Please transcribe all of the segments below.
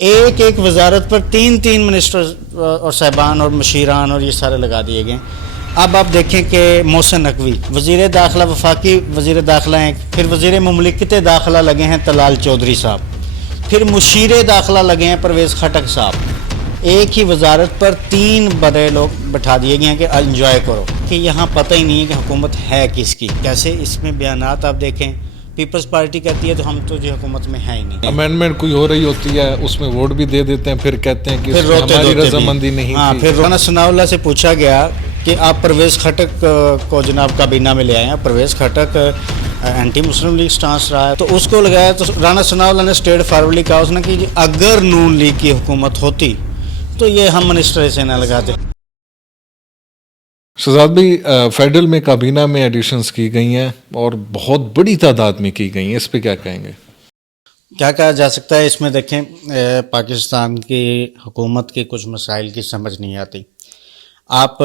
ایک ایک وزارت پر تین تین منسٹر اور صاحبان اور مشیران اور یہ سارے لگا دیے گئے. اب آپ دیکھیں کہ محسن نقوی وزیر داخلہ، وفاقی وزیر داخلہ ہیں، پھر وزیر مملکت داخلہ لگے ہیں طلال چودھری صاحب، پھر مشیر داخلہ لگے ہیں پرویز خٹک صاحب. ایک ہی وزارت پر تین بڑے لوگ بٹھا دیے گئے ہیں کہ انجوائے کرو، کہ یہاں پتہ ہی نہیں ہے کہ حکومت ہے کس کی. کیسے اس میں بیانات آپ دیکھیں، پیپلز پارٹی کہتی ہے تو ہم تو جو حکومت میں ہے ہی نہیں. امینڈمنٹ کوئی ہو رئی ہوتی ہے، اس میں ووٹ بھی دے دیتے ہیں، پھر کہتے ہیں کہ اس میں ہماری رضامندی نہیں تھی. پھر رانا ثناء اللہ سے پوچھا گیا کہ آپ پرویز خٹک کو جناب کابینہ میں لے آئے ہیں. پرویز خٹک اینٹی مسلم لیگ سٹانس رہا ہے، تو اس کو لگایا تو رانا ثناء اللہ نے اسٹیٹ فارورڈلی کہا اس نے کہ اگر نون لیگ کی حکومت ہوتی تو یہ ہم منسٹر ایسے نہ لگاتے. شہزاد بھائی، فیڈرل میں کابینہ میں ایڈیشنز کی گئی ہیں اور بہت بڑی تعداد میں کی گئی ہیں، اس پہ کیا کہیں گے؟ کیا کہا جا سکتا ہے اس میں؟ دیکھیں، پاکستان کی حکومت کے کچھ مسائل کی سمجھ نہیں آتی. آپ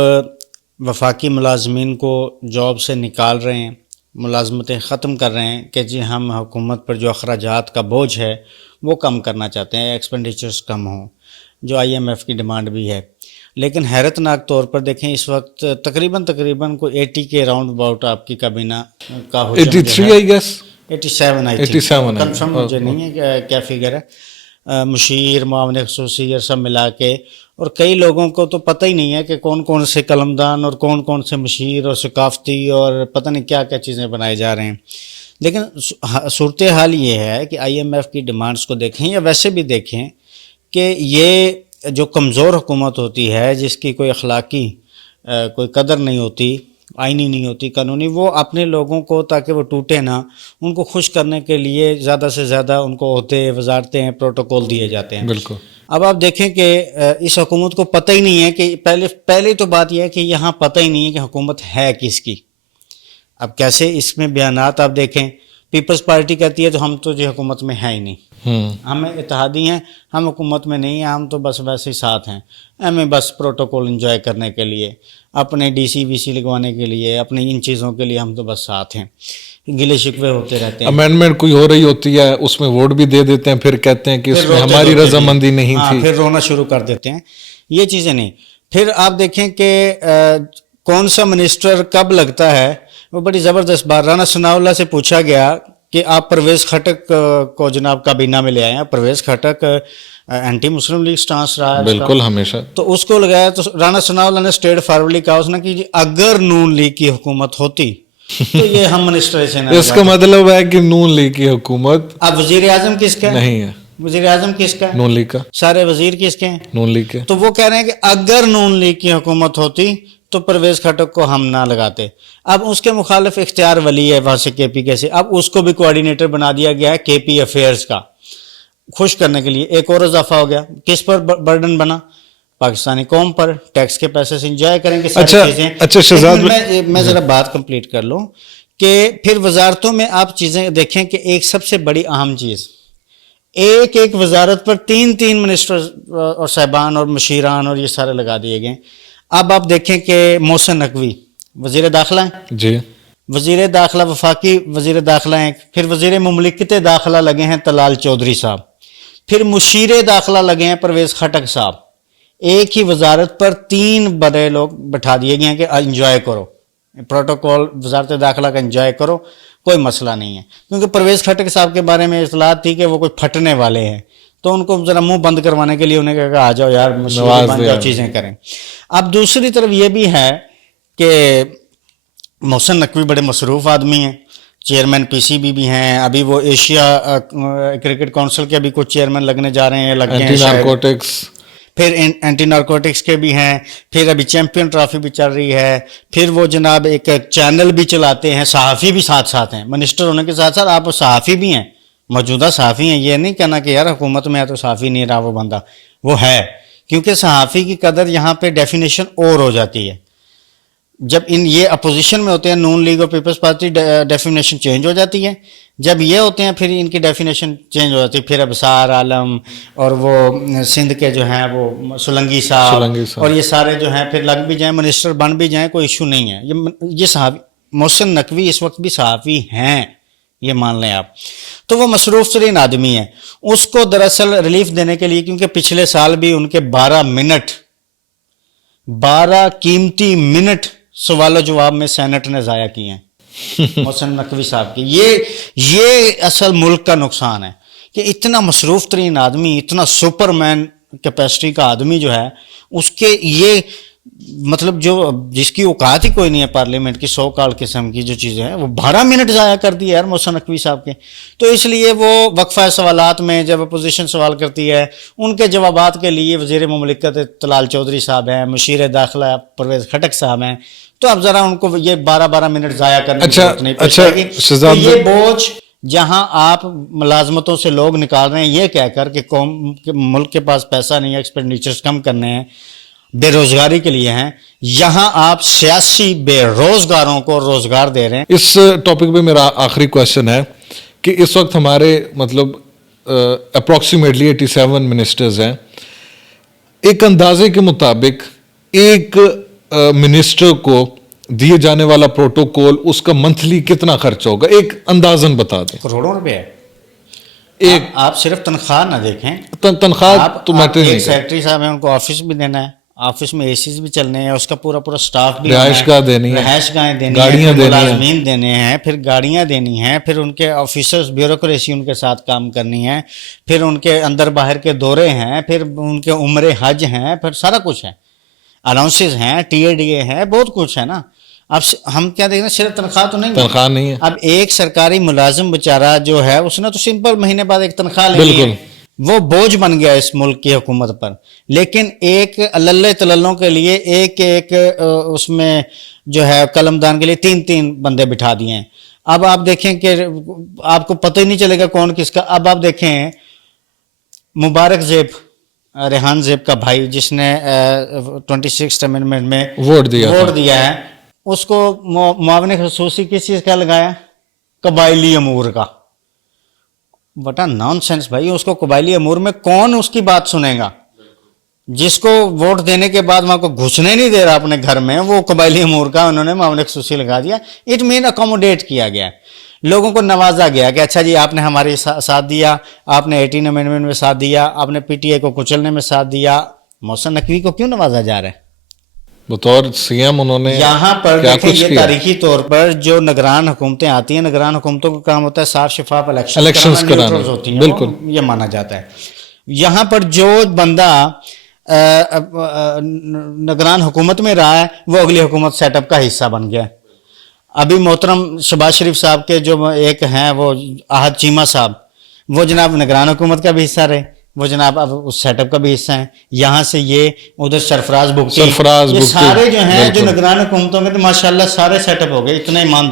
وفاقی ملازمین کو جاب سے نکال رہے ہیں، ملازمتیں ختم کر رہے ہیں کہ جی ہم حکومت پر جو اخراجات کا بوجھ ہے وہ کم کرنا چاہتے ہیں، ایکسپینڈیچرز کم ہوں، جو IMF کی ڈیمانڈ بھی ہے. لیکن حیرت ناک طور پر دیکھیں اس وقت تقریباً کوئی 80 کے راؤنڈ اباؤٹ آپ کی کابینہ کا حجم 83 I guess 87 I think, confirm مجھے نہیں ہے کہ کیا فگر ہے. مشیر، معاون خصوصی، یہ سب ملا کے، اور کئی لوگوں کو تو پتہ ہی نہیں ہے کہ کون کون سے قلمدان اور کون کون سے مشیر اور ثقافتی اور پتہ نہیں کیا کیا چیزیں بنائے جا رہے ہیں. لیکن صورتحال یہ ہے کہ IMF کی ڈیمانڈز کو دیکھیں یا ویسے بھی دیکھیں کہ یہ جو کمزور حکومت ہوتی ہے، جس کی کوئی اخلاقی کوئی قدر نہیں ہوتی، آئینی نہیں ہوتی، قانونی، وہ اپنے لوگوں کو تاکہ وہ ٹوٹے نہ، ان کو خوش کرنے کے لیے زیادہ سے زیادہ ان کو عہدے، وزارتیں، پروٹوکول دیے جاتے ہیں. بالکل. اب آپ دیکھیں کہ اس حکومت کو پتہ ہی نہیں ہے کہ پہلے تو بات یہ ہے کہ یہاں پتہ ہی نہیں ہے کہ حکومت ہے کس کی. اب کیسے اس میں بیانات آپ دیکھیں، پیپلز پارٹی کہتی ہے تو ہم تو جو حکومت میں ہے ہی نہیں، ہمیں اتحادی ہیں، ہم حکومت میں نہیں ہیں، ہم تو بس ویسے ہی ساتھ ہیں، ہمیں بس پروٹوکول انجوائے کرنے کے لیے، اپنے DC VC لگوانے کے لیے، اپنی ان چیزوں کے لیے ہم تو بس ساتھ ہیں. گلے شکوے ہوتے رہتے ہیں. امینڈمنٹ کوئی ہو رہی ہوتی ہے، اس میں ووٹ بھی دے دیتے ہیں، پھر کہتے ہیں کہ اس میں ہماری رضامندی نہیں تھی. پھر رونا شروع کر دیتے ہیں. یہ چیزیں نہیں. پھر آپ دیکھیں کہ کون سا منسٹر کب لگتا ہے، وہ بڑی زبردست بات. رانا ثناء اللہ سے پوچھا گیا کہ آپ پرویز خٹک کو جناب کابینہ میں لے آئے ہیں. پرویز خٹک اینٹی مسلم لیگ سٹانس رہا ہے بالکل ہمیشہ، تو اس کو لگایا تو رانا ثناء اللہ نے اسٹیٹ فارورڈلی کہا اس نے کہ اگر نون لیگ کی حکومت ہوتی تو یہ ہم منسٹر ایسے نہ. اس کا مطلب ہے کہ نون لیگ کی حکومت. اب وزیر اعظم کس کا نہیں ہے؟ وزیر اعظم کس کا؟ نون لیگ کا. سارے وزیر کس کے ہیں؟ نون لیگ کے. تو وہ کہہ رہے ہیں کہ اگر نون لیگ کی حکومت ہوتی تو پرویز خٹک کو ہم نہ لگاتے. اب اس کے مخالف اختیار ولی ہے وہاں سے KP کے سے، اب اس کو بھی کوآرڈینیٹر بنا دیا گیا ہے KP افیئرز کا، خوش کرنے کے لیے. ایک اور اضافہ ہو گیا، کس پر برڈن بنا؟ پاکستانی قوم پر. ٹیکس کے پیسے سے انجوائے کریں گے ساری چیزیں. اچھا شہزاد، میں ذرا بات کمپلیٹ کر لوں کہ پھر وزارتوں میں آپ چیزیں دیکھیں کہ ایک سب سے بڑی اہم چیز، ایک ایک وزارت پر تین تین منسٹر اور صاحبان اور مشیران اور یہ سارے لگا دیے گئے. اب آپ دیکھیں کہ محسن نقوی وزیر داخلہ ہیں، جی وزیر داخلہ، وفاقی وزیر داخلہ ہیں، پھر وزیر مملکت داخلہ لگے ہیں طلال چودھری صاحب، پھر مشیر داخلہ لگے ہیں پرویز خٹک صاحب. ایک ہی وزارت پر تین بڑے لوگ بٹھا دیے گئے ہیں کہ انجوائے کرو، پروٹوکول وزارت داخلہ کا انجوائے کرو، کوئی مسئلہ نہیں ہے. کیونکہ پرویز خٹک صاحب کے بارے میں اطلاعات تھی کہ وہ کوئی پھٹنے والے ہیں، تو ان کو ذرا منہ بند کروانے کے لیے انہیں کہا آ جاؤ یار، مشیر بن جاؤ، چیزیں کریں. اب دوسری طرف یہ بھی ہے کہ محسن نقوی بڑے مصروف آدمی ہیں، چیئرمین PCB بھی ہیں، ابھی وہ ایشیا کرکٹ کونسل کے ابھی کچھ چیئرمین لگنے جا رہے ہیں، لگ گئے ہیں نارکوٹکس، پھر اینٹی نارکوٹکس کے بھی ہیں، پھر ابھی چیمپئن ٹرافی بھی چل رہی ہے، پھر وہ جناب ایک چینل بھی چلاتے ہیں، صحافی بھی ساتھ ساتھ ہیں. منسٹر ہونے کے ساتھ ساتھ آپ صحافی بھی ہیں، موجودہ صحافی ہیں. یہ نہیں کہنا کہ یار حکومت میں ہے تو صحافی نہیں رہا وہ بندہ، وہ ہے. کیونکہ صحافی کی قدر یہاں پہ ڈیفینیشن اور ہو جاتی ہے. جب یہ اپوزیشن میں ہوتے ہیں نون لیگ اور پیپلز پارٹی، ڈیفینیشن چینج ہو جاتی ہے. جب یہ ہوتے ہیں پھر ان کی ڈیفینیشن چینج ہو جاتی ہے. پھر ابصار عالم اور وہ سندھ کے جو ہیں وہ سولنگی صاحب اور یہ سارے جو ہیں پھر لگ بھی جائیں، منسٹر بن بھی جائیں، کوئی ایشو نہیں ہے. یہ صحافی محسن نقوی اس وقت بھی صحافی ہیں، یہ مان لیں آپ. تو وہ مصروف ترین آدمی ہے. اس کو دراصل ریلیف دینے کے لیے، کیونکہ پچھلے سال بھی ان کے 12 قیمتی منٹ سوال و جواب میں سینٹ نے ضائع کیے ہیں محسن نقوی صاحب کی. یہ اصل ملک کا نقصان ہے کہ اتنا مصروف ترین آدمی، اتنا سپر مین کیپیسٹی کا آدمی جو ہے، اس کے یہ مطلب جو جس کی اوقات ہی کوئی نہیں ہے پارلیمنٹ کی، 100 کال قسم کی جو چیزیں ہیں، وہ 12 منٹ ضائع کر دی یار محسن نقوی صاحب کے. تو اس لیے وہ وقفہ سوالات میں جب اپوزیشن سوال کرتی ہے، ان کے جوابات کے لیے وزیر مملکت طلال چودھری صاحب ہیں، مشیر داخلہ پرویز خٹک صاحب ہیں. تو اب ذرا ان کو یہ 12 منٹ ضائع کرنے کی ضرورت نہیں پڑے گی. تو یہ بوجھ جہاں آپ ملازمتوں سے لوگ نکال رہے ہیں یہ کہہ کر کہ قوم کے ملک کے پاس پیسہ نہیں ہے، ایکسپینڈیچرز کم کرنے ہیں، بے روزگاری کے لیے ہیں، یہاں آپ سیاسی بے روزگاروں کو روزگار دے رہے ہیں. اس ٹاپک پہ میرا آخری کویشچن ہے کہ اس وقت ہمارے مطلب اپروکسیمیٹلی 87 منسٹرز ہیں. ایک اندازے کے مطابق ایک منسٹر کو دیے جانے والا پروٹوکول اس کا منتھلی کتنا خرچ ہوگا؟ ایک اندازن بتا دیں. کروڑوں روپے ہے. ایک آپ صرف تنخواہ نہ دیکھیں، تنخواہ تو میٹر نہیں ایک سیکرٹری صاحب ہیں، ان کو آفس بھی دینا ہے، آفس میں اے سیز بھی چلنے ہیں، اس کا پورا سٹاف بھی، رہائش گاہ دینی ہے، رہائش گاہیں دینی گاڑیاں ہیں، دینی ہیں، ملازمین دینے ہیں، پھر گاڑیاں دینی ہیں، پھر ان کے آفیسرز بیوروکریسی ان کے ساتھ کام کرنی ہے، پھر ان کے اندر باہر کے دورے ہیں، پھر ان کے عمرے حج ہیں، پھر سارا کچھ ہے، الاؤنسز ہیں، ٹی اے ڈی اے ہے، بہت کچھ ہے نا. اب ہم کیا دیکھ رہے ہیں، صرف تنخواہ تو نہیں، تنخواہ نہیں ہے. اب ایک سرکاری ملازم بیچارہ جو ہے، اس نے تو سمپل مہینے بعد ایک تنخواہ لینی ہے، وہ بوجھ بن گیا اس ملک کی حکومت پر. لیکن ایک للے تللوں کے لیے ایک اس میں جو ہے قلمدان کے لیے 3 بندے بٹھا دیے ہیں. اب آپ دیکھیں کہ آپ کو پتہ ہی نہیں چلے گا کون کس کا. اب آپ دیکھیں مبارک زیب، ریحان زیب کا بھائی، جس نے 26 امینڈمنٹ میں ووٹ دیا ہے، اس کو معاون خصوصی کس چیز کا لگایا؟ قبائلی امور کا. بٹا نان سینس بھائی، اس کو قبائلی امور میں کون اس کی بات سنے گا؟ جس کو ووٹ دینے کے بعد وہاں کو گھسنے نہیں دے رہا اپنے گھر میں، وہ قبائلی امور کا انہوں نے معاون خصوصی لگا دیا. اٹ مین اکوموڈیٹ کیا گیا، لوگوں کو نوازا گیا کہ اچھا جی آپ نے ہمارے ساتھ دیا، آپ نے 18 امینڈمنٹ میں ساتھ دیا، آپ نے پی ٹی آئی کو کچلنے میں ساتھ دیا. محسن نقوی کو کیوں نوازا جا رہا ہے؟ بطور سی ایم انہوں نے یہاں پر کیا دیکھیں، کچھ یہ کیا؟ تاریخی طور پر جو نگران حکومتیں آتی ہیں، نگران حکومتوں کا کام ہوتا ہے صاف شفاف الیکشنز کرانا. نیوٹرلز ہوتی ہیں، بالکل یہ مانا جاتا ہے. یہاں پر جو بندہ نگران حکومت میں رہا ہے، وہ اگلی حکومت سیٹ اپ کا حصہ بن گیا. ابھی محترم شہباز شریف صاحب کے جو ایک ہیں وہ احد چیمہ صاحب، وہ جناب نگران حکومت کا بھی حصہ رہے، وہ جناب اب اس سیٹ اپ کا بھی حصہ ہیں. یہاں سے یہ ادھر سرفراز بگٹی، یہ سارے جو ہیں جو نگران حکومتوں میں، تو ماشاءاللہ سارے سیٹ اپ ہو گئے. اتنے ایماندار